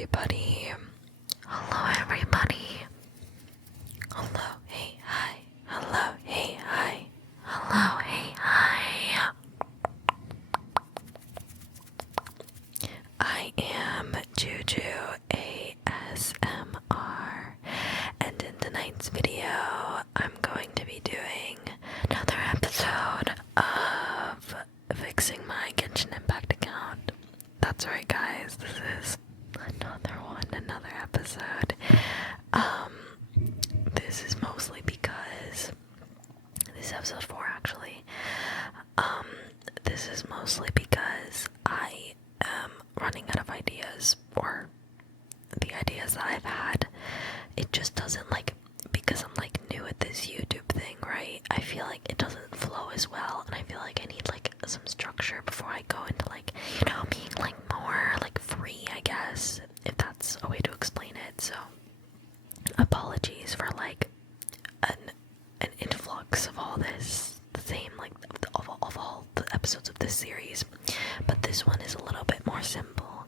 everybody. Hello, everybody. Hello, hey, hi. Hello, hey, hi. Hello, hey, hi. I am Juju ASMR, and in tonight's video, I'm going to be doing another episode of fixing my Genshin Impact account. That's right, guys, this is another episode. This is mostly because this is episode 4 actually. This is mostly because I am running out of ideas, or the ideas that I've had, it just doesn't because I'm new at this YouTube thing, right? I feel like it doesn't flow as well, and I feel like I need some structure before I go into being more free, I guess, if that's a way to explain it. So apologies for an influx of all this, the same of all the episodes of this series, but this one is a little bit more simple,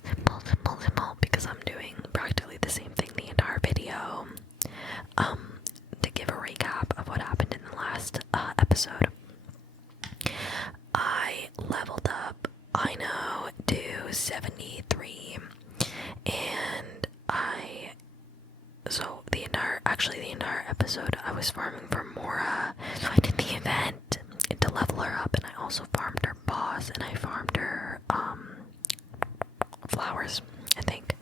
because I'm doing practically the same thing the entire video. To give a recap of what happened in the last episode, I leveled up, I know, to 73, and so the entire episode I was farming for Mora, so I did the event to level her up, and I also farmed her boss, and I farmed her, flowers, I think.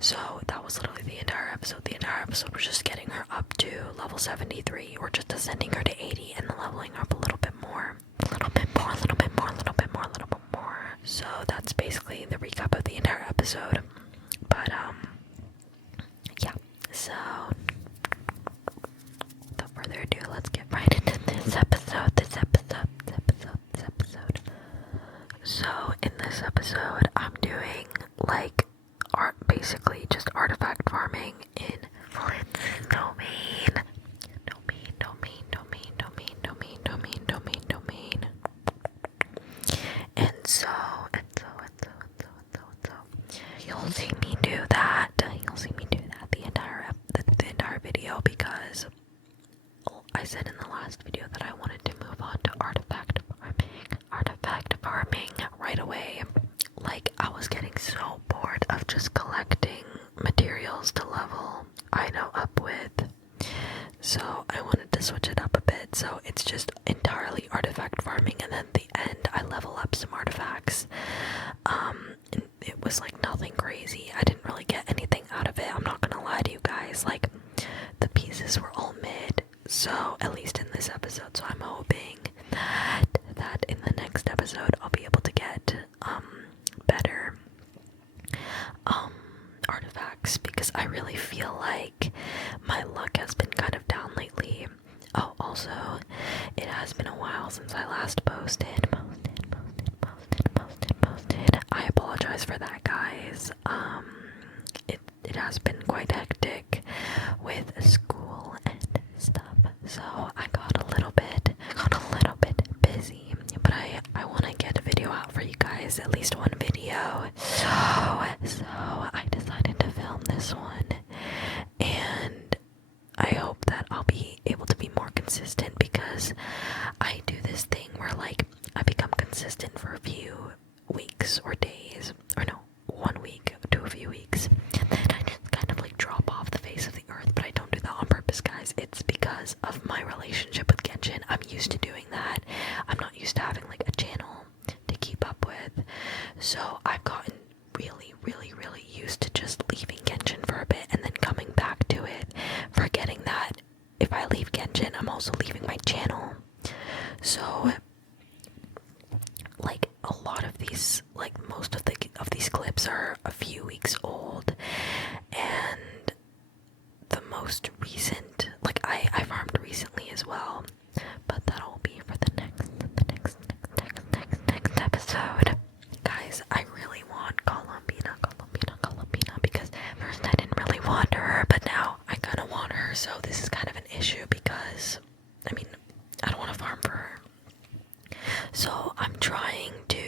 So that was literally the entire episode. The entire episode was just getting her up to level 73, or just ascending her to 80, and then leveling her up a little bit more. So that's basically the recap of the entire episode. But, yeah. So, without further ado, let's get right into this episode. So, in this episode, I'm doing, basically just artifact farming in Flynn's domain. And so, you'll see me do that. The entire video, because I said in the last video that I wanted to move on to artifact farming right away. I was getting so bored of just collecting materials to level I know up with. So I wanted to switch it up a bit, so it's just entirely artifact farming, and then at the end I level up some artifacts. And it was nothing crazy. I didn't really get anything out of it, I'm not gonna lie to you guys. The pieces were all mid, so at least in this episode. So I'm hoping that in the next episode I'll be able to get better artifacts, because I really feel like my luck has been kind of down lately. Oh, also, it has been a while since I last posted. I apologize for that, guys. It has been quite hectic with school and stuff, so I got a little bit busy. But I want to get a video out for you guys, at least one video. So I decided to film this one, and I hope that I'll be able to be more consistent, because I do this thing where I become consistent for a few weeks or days, or no, 1 week to a few weeks, and then I just kind of drop off the face of the earth. But I don't do that on purpose, guys. It's because of my relationship with Genshin. I'm used to doing that. I'm not used to having a channel to keep up with, so I've gotten really used to just leaving Genshin for a bit and then coming back to it, forgetting that if I leave Genshin, I'm also leaving my channel. So a lot of these, most of these clips are a few weeks old, and the most recent, I farmed recently as well, but that'll be for the next episode. Guys, I really want Columbina, because first I didn't really want her, but now I kind of want her, so this is kind of an issue, because, I don't want to farm for her. So I'm trying to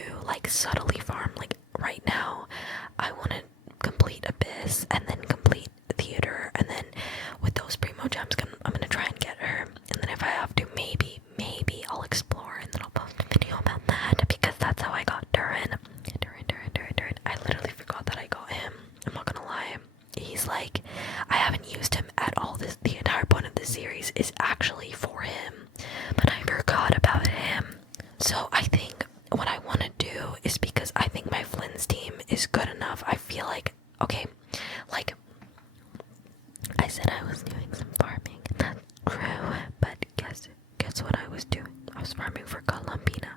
subtly farm. Right now I want to complete complete Abyss and then complete Theater, and then with those primo gems, I'm gonna try and get her. And then if I have to, maybe I'll explore, and then I'll post a video about that, because that's how I got Durin. I literally forgot that I got him. I'm not gonna lie. He's like, I haven't used him at all. The entire point of this series is actually for him, but I forgot about him. So I think what I want to do is, because I think my Flynn's team is good enough. I feel like, okay, like I said I was doing some farming. That's true, but guess what I was doing? I was farming for Columbina.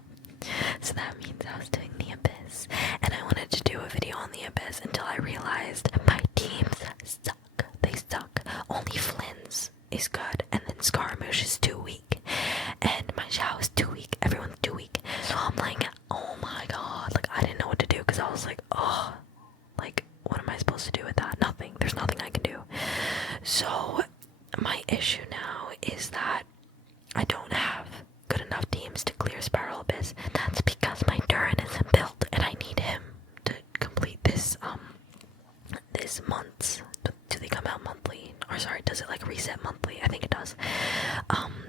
So that means I was doing the Abyss, and I wanted to do a video on the Abyss until I realized my teams suck. They suck. Only Flynn's is good, and then Scaramouche is too weak, and my Xiao is too weak. Everyone's too weak. So I'm like, oh my god, like I didn't know what to do, because I was like, oh, like what am I supposed to do with that? Nothing. There's nothing I can do. So my issue now is that I don't have good enough teams to clear Spiral Abyss. That's because my Durin isn't built, and I need him to complete this month's. Do they come out monthly? Or sorry, does it like reset monthly? I think it does.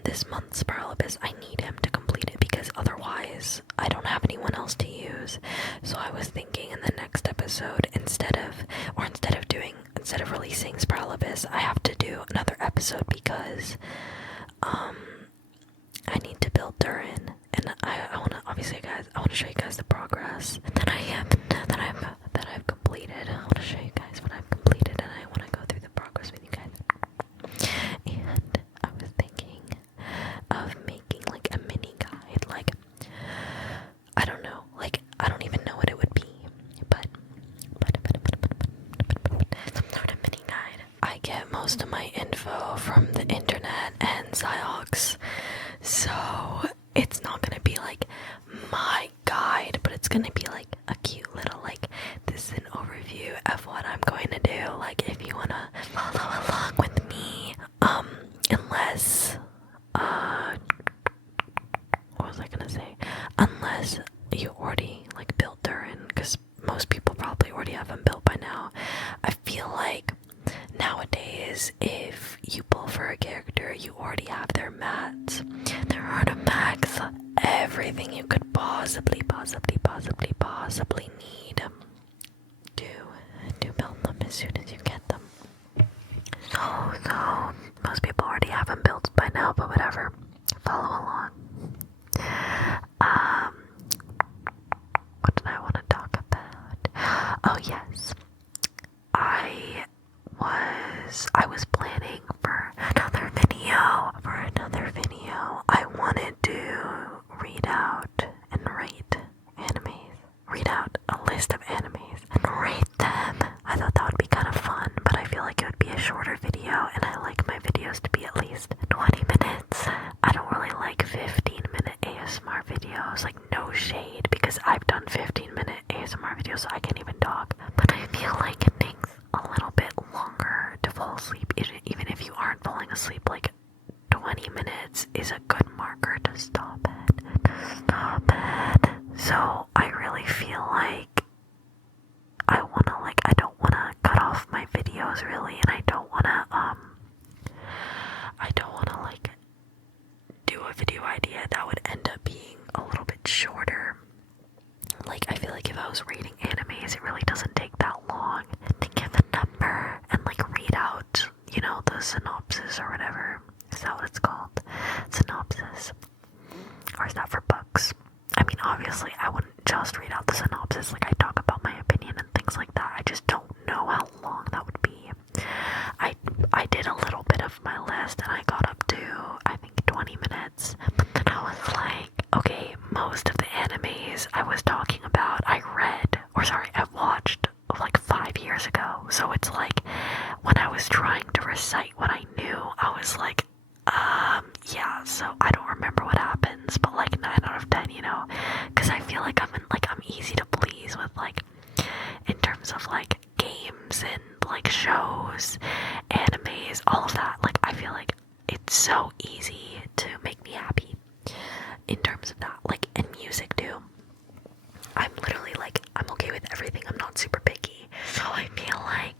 This month's Spiral Abyss, I need him to complete it, because otherwise I don't have anyone else to use. So I was thinking in the next episode, instead of releasing Spiral Abyss, I have to do another episode, because I need to build Durin, and I want to, obviously guys, I want to show you guys the progress that I've completed. I want to show you guys what I've completed, and I want to go through the progress with you guys. And I was thinking of making like a mini guide, like I don't know, like I don't even know what it would be, but some sort of mini guide. I get most of my info from the internet and Xiox, so it's not gonna be like my guide, but it's gonna be like a cute little, like, this is an overview of what I'm going to do. Like, if you wanna follow along with me, unless what was I gonna say? Unless you already like built Durin, because most people probably already have them built by now. I feel like nowadays, if you pull for a character, you already have their mats, their artifacts, everything you could possibly need to build them as soon as you get them. So most people already have them built by now, but whatever. Follow along. What did I want to talk about? Oh yes. I was planning for another video. I wanted to read out and rate animes. Read out a list of animes and rate them. I thought that would be kind of fun, but I feel like it would be a shorter video, and I like my videos to be at least 20 minutes. I don't really like 15-minute ASMR videos, like no shade, because I've done 15-minute ASMR videos, so I can't even talk, but I feel like it takes a little bit longer to fall asleep, even if you aren't falling asleep. Like 20 minutes is a good marker to stop it. So I really feel like I don't wanna cut off my videos really, and I don't wanna like do a video idea that would end up being a little bit shorter. Like, I feel like if I was rating animes, it really doesn't take that long to give a number and like read out, you know, the synopsis or whatever. Is that what it's called? Synopsis. Or is that for books? I mean, obviously I wouldn't just read out the synopsis, like I talk about my opinion and things like that. I just don't know how long that would be. I did a little bit of my list, and I got up to, I think, 20 minutes, but then I was like, okay, most of the animes I was talking about, I watched like 5 years ago, so it's like, when I was trying to recite what I knew, I was like, yeah, so I don't remember what happens, but like 9 out of 10, you know, because I feel like I'm easy to please with, like, in terms of like games and like shows, animes, all of that. Like, I feel like it's so easy to make me happy in terms of that, like, and music too. I'm literally like, I'm okay with everything. I'm not super picky, so I feel like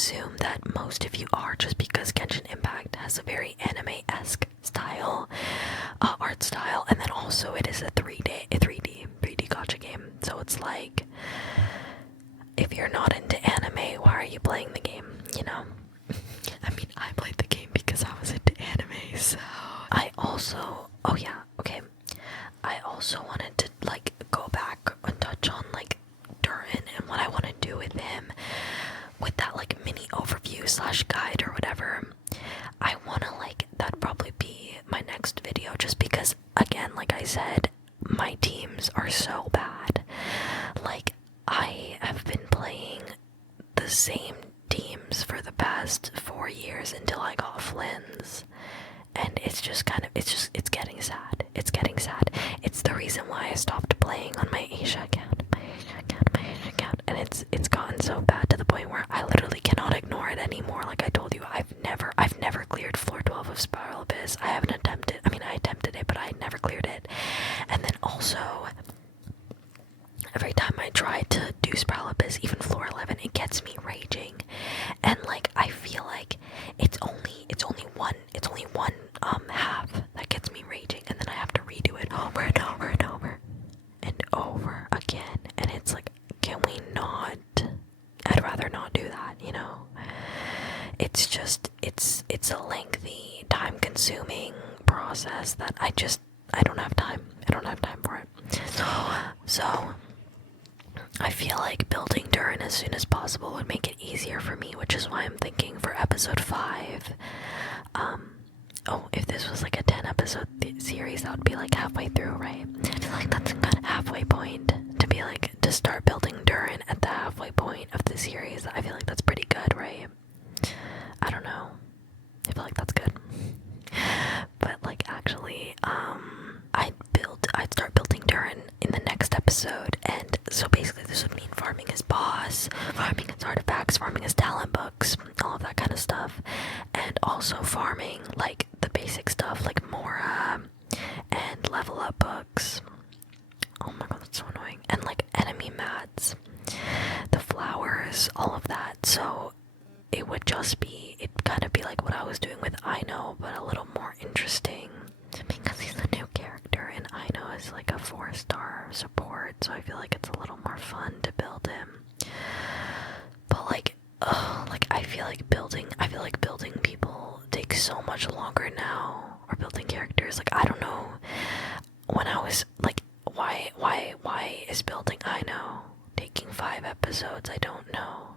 assume that most of you are, just because Genshin Impact has a very anime-esque style, art style, and then also it is a 3D gacha game. So it's like, if you're not into anime, why are you playing the game, you know? I mean, I played the game because I was into anime, so... I also... Oh yeah, okay. I also wanted to, like, go back and touch on, like, Durin and what I want to do with him. With that, like, mini overview / guide or whatever. I want to, like, that'd probably be my next video, just because, again, like I said, my teams are so bad. Like, I have been playing the same teams for the past 4 years until I got Flynn's. And it's just kind of, it's getting sad. It's getting sad. It's the reason why I stopped playing on my Asia account. And it's gotten so bad to the point where I literally cannot ignore it anymore. Like I told you, I've never cleared floor 12 of Spiral Abyss. I attempted it, but I never cleared it. And then also, every time I try to do Spiral Abyss, even floor 11, it gets me raging. And like, I feel like it's only one half that gets me raging, and then I have to redo it over and over and over and over again. And it's like, can we not? I'd rather not do that, you know? It's just, it's a lengthy, time-consuming process that I don't have time. I don't have time for it. So I feel like building Durin as soon as possible would make it easier for me, which is why I'm thinking for episode 5. If this was like a 10 episode series, that would be like halfway through, right? I feel like that's a good halfway point to be like, to start building Durin at the halfway point of the series. I feel like that's pretty good, right? I don't know. I feel like that's good. But like, actually, I'd start building Durin in the next episode, and so basically this would mean farming his boss, farming his artifacts, farming his talent books, all of that kind of stuff, and also farming like the basic stuff like Mora and level up books. Oh my god, that's so annoying. And like enemy mats, the flowers, all of that. So it would just be, it'd kind of be like what I was doing with Aino, but a little more interesting, because he's a new character and Aino is like a 4-star support, so I feel like it's a little more fun to build him. But like, I feel like building people takes so much longer now, or building characters. Like, I don't know, when I was like, why is building Aino taking 5 episodes? I don't know.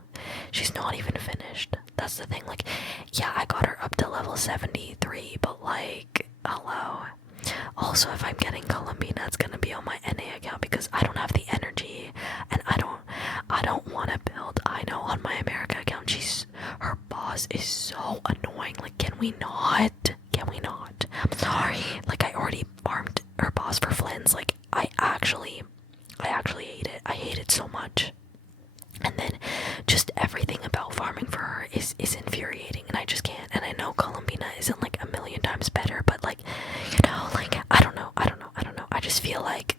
She's not even finished. That's the thing. Like, yeah, I got her up to level 73, but like, hello. Also, if I'm getting Columbina, it's gonna be on my NA account because I don't have the energy, and I don't want to build Aino on my America account. Her boss is so annoying. Like, can we not? I'm sorry. Like, I already farmed her boss for Flynn's. Like, I actually hate it. I hate it so much. And then just everything about farming for her is infuriating, and I just can't. And I know Columbina isn't like a million times better, but like, you know, like, I don't know. I just feel like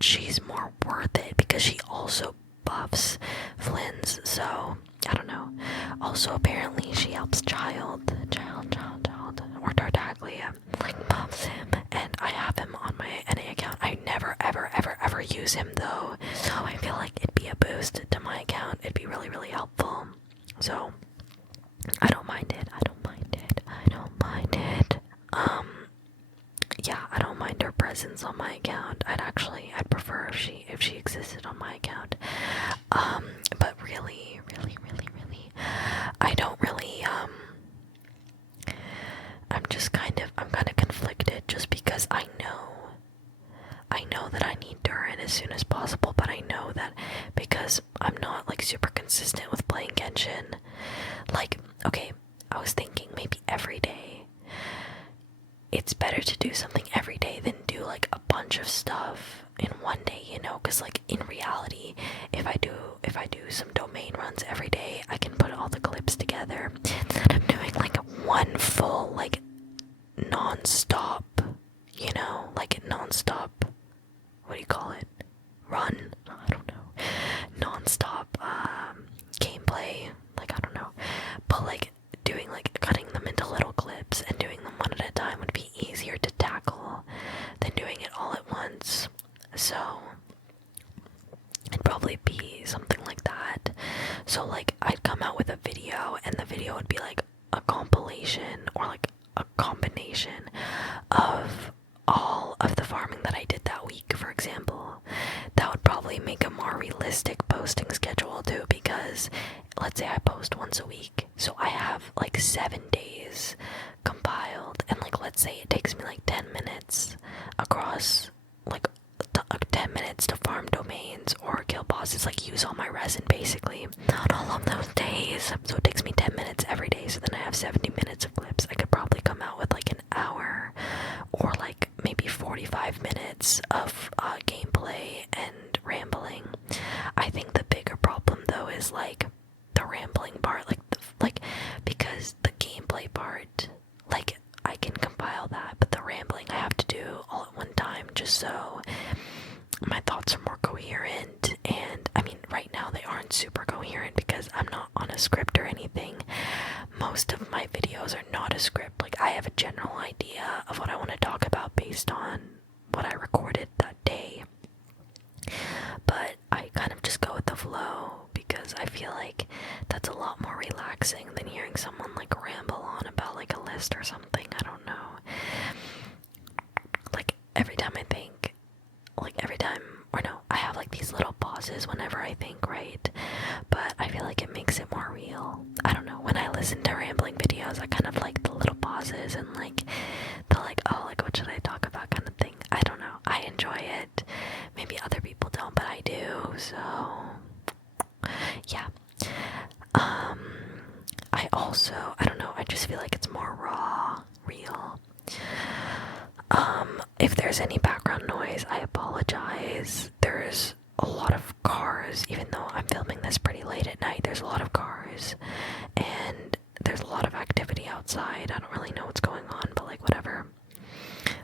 she's more worth it because she also buffs Flynn's, so I don't know. Also, apparently she helps Child, or Tartaglia, like, buffs him, and I have him on my NA account. I never ever use him though, so I feel like it'd be a boost to my account. It'd be really, really helpful. So I don't mind it. Yeah, I don't mind her presence on my account. I'd prefer if she existed on my account. But really, I don't really, I'm kind of conflicted, just because I know that I need Durin as soon as possible, but I know that because I'm not like super consistent with playing Genshin, like, okay, I was thinking maybe every day. It's better to do something every day than do like a bunch of stuff in one day, you know, because like in reality, if I do some domain runs every day, I can put all the clips together instead of doing like one full like non-stop, you know, like non-stop, what do you call it, run, I don't know, non-stop gameplay, like, I don't know, but like doing like cutting them into little clips and doing them one at a time would be easier to tackle than doing it all at once. So it'd probably be something like that. So like I'd come out with a video and the video would be like a compilation or like a combination of all of the farming that I did that week, for example. That would probably make a more realistic posting schedule too, because let's say I post once a week, so I have like 7 days compiled, and like let's say it takes me like 10 minutes across like 10 minutes to farm domains or kill bosses, like use all my resin basically on all of those days. So it takes me 10 minutes every day, so then I have 70 minutes of clips. I could probably come out with like an hour or like maybe 45 minutes of gameplay and rambling. I think the bigger problem though is like the rambling part, like because the gameplay part, like I can compile that, but the rambling I have to do all at one time just so my thoughts are more coherent. And I mean, right now they aren't super coherent because I'm not on a script or anything. Most of my videos are not a script. Like I have a general idea of what I want to talk about based on what I recorded that day, but I kind of just go with the flow because I feel like that's a lot more relaxing than hearing someone like ramble on about like a list or something. I don't know. Like every time or no, I have like these little pauses whenever I think, right? But I feel like it makes it more real. I don't know, when I listen to rambling videos, I kind of like the little pauses and like the like, oh, like what should I talk about kind of thing. I don't know, I enjoy it. Maybe other people don't, but I do, so yeah. I don't know, I just feel like it's more raw, real. If there's any background noise, I apologize. There's a lot of cars, even though I'm filming this pretty late at night, there's a lot of cars, and there's a lot of activity outside. I don't really know what's going on, but like whatever.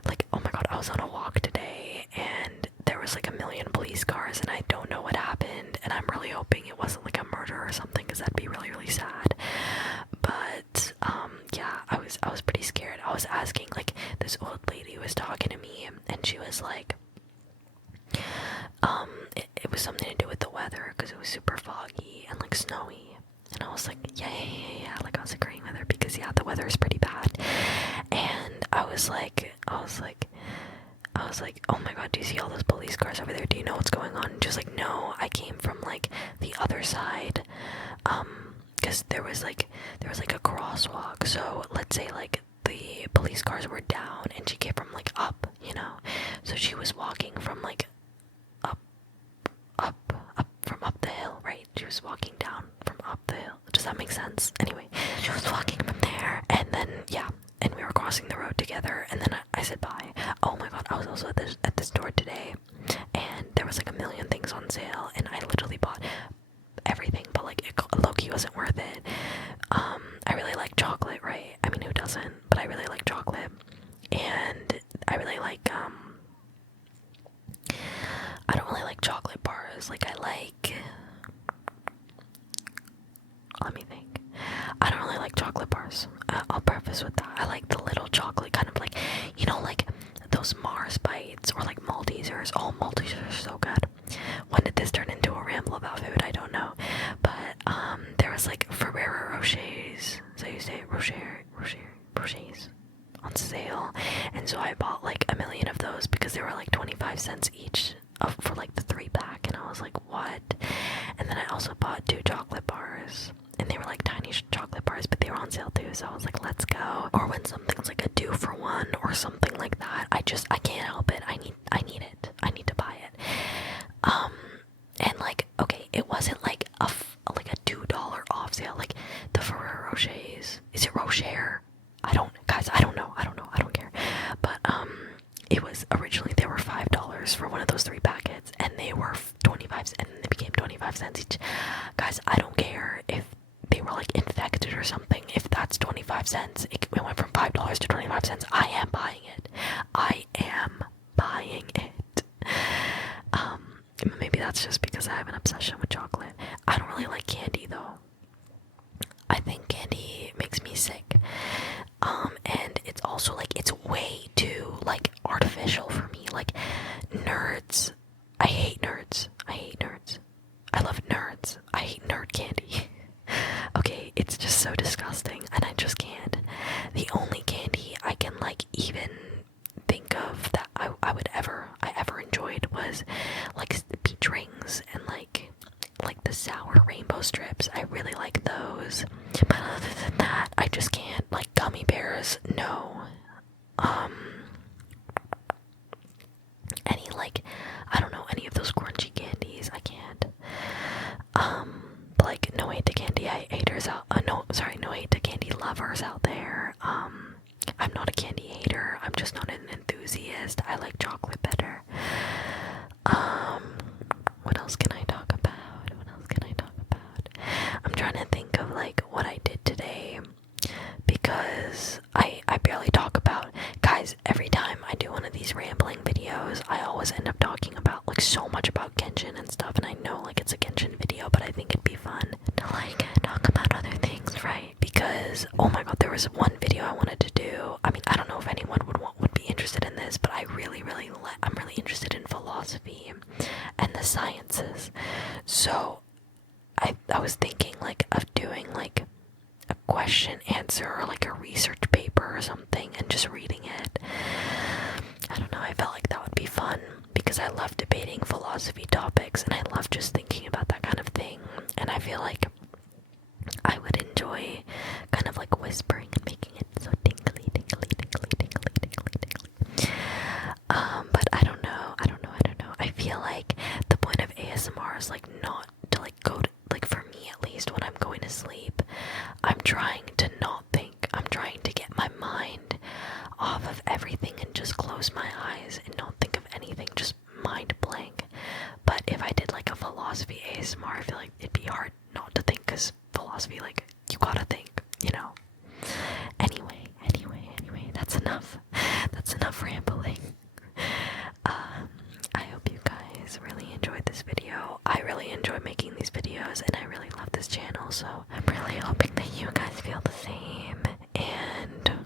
Like, oh my god, I was on a walk today, and there was like a million police cars, and I don't know what happened, and I'm really hoping it wasn't like a murder or something, because that'd be really, really sad. But, yeah, I was pretty scared. I was asking, like, this old lady was talking to me, and she was like, it was something to do with the weather, because it was super foggy and, like, snowy. And I was like, yeah, like, I was agreeing with her, because, yeah, the weather is pretty bad. And I was like, oh my god, do you see all those police cars over there? Do you know what's going on? And she was like, no, I came from, like, the other side, because there was like a crosswalk, so let's say, like, the police cars were down, and she came from, like, up, you know? So she was walking from, like, from up the hill, right? She was walking down from up the hill. Does that make sense? Anyway, she was walking from there, and then, yeah, and we were crossing the road together, and then I said bye. Oh my god, I was also at this store today, and there was like a million things on sale, and I literally bought everything, but like low-key wasn't worth it. I really like chocolate, right? I mean, who doesn't? But I really like chocolate, and I really like I don't really like chocolate bars. Like, let me think. I don't really like chocolate bars. I'll preface with that. I like the little chocolate, kind of like, you know, like those Mars bites or like Maltesers. Oh, Maltesers are so good. When did this turn into a ramble about food? I don't know. But there was like Ferrero Rochers. So you say Rochers on sale, and so I bought like a million of those because they were like 25 cents each for like the 3-pack, and I was like, what? And then I also bought 2 chocolate bars, and they were like tiny chocolate bars, but they were on sale too, so I was like, let's go. Or when something's like a 2-for-1 or something like that, I can't help it. I need it. I need to buy it. And like, okay, it wasn't like a $2 off sale, like the Ferrero Rochers. Is it Rocher? I don't know, I don't care. But it was originally, they were $5 for one of those 3 packets, and they were 25, and they became 25 cents each. Guys, I don't care if they were like infected or something. If that's 25 cents, it went from $5 to 25 cents. I am buying it. Maybe that's just because I have an obsession with chocolate. I don't really like candy though. I think candy it's just so disgusting, and I just can't. The only candy I can like even think of that I ever enjoyed was like peach rings and like the sour rainbow strips. I really like those. But other than that, I just can't. Like gummy bears, no. Any like, I don't know, any of those crunchy candies, I can't. But like, no hate to candy haters out. No hate to candy lovers out there. I'm not a candy hater. I'm just not an enthusiast. I like chocolate better. What else can I talk about? I'm trying to think of like what I did today, because I barely talk about, guys, every time I do one of these rambling videos, I always end up talking about like so much about Genshin and stuff, and I know like it's a Genshin video, but I think it'd be fun to like talk about other things, right? Because oh my god, there was one video I wanted to do. I mean, I don't know if anyone would be interested in this, but I'm really interested in philosophy and the sciences. So I was thinking like of doing like a question answer or like a research paper or something and just reading it. I don't know, I felt like that would be fun because I love debating philosophy topics and I love just thinking about that kind of thing, and I feel like I would enjoy kind of like whispering and making it so tingly. But I don't know. I feel like the point of ASMR is like not to like go to, like for me at least when I'm going to sleep, I'm trying to not think. I'm trying to get my mind off of everything and just close my eyes and not think of anything, just mind blank. But if I did like a philosophy ASMR, I feel like it'd be hard not to think, because philosophy, like, you gotta think, you know. Anyway, that's enough. That's enough rambling. I hope you guys really enjoyed this video. I really enjoy making these videos, and I really love this channel, so I'm really hoping that you guys feel the same. And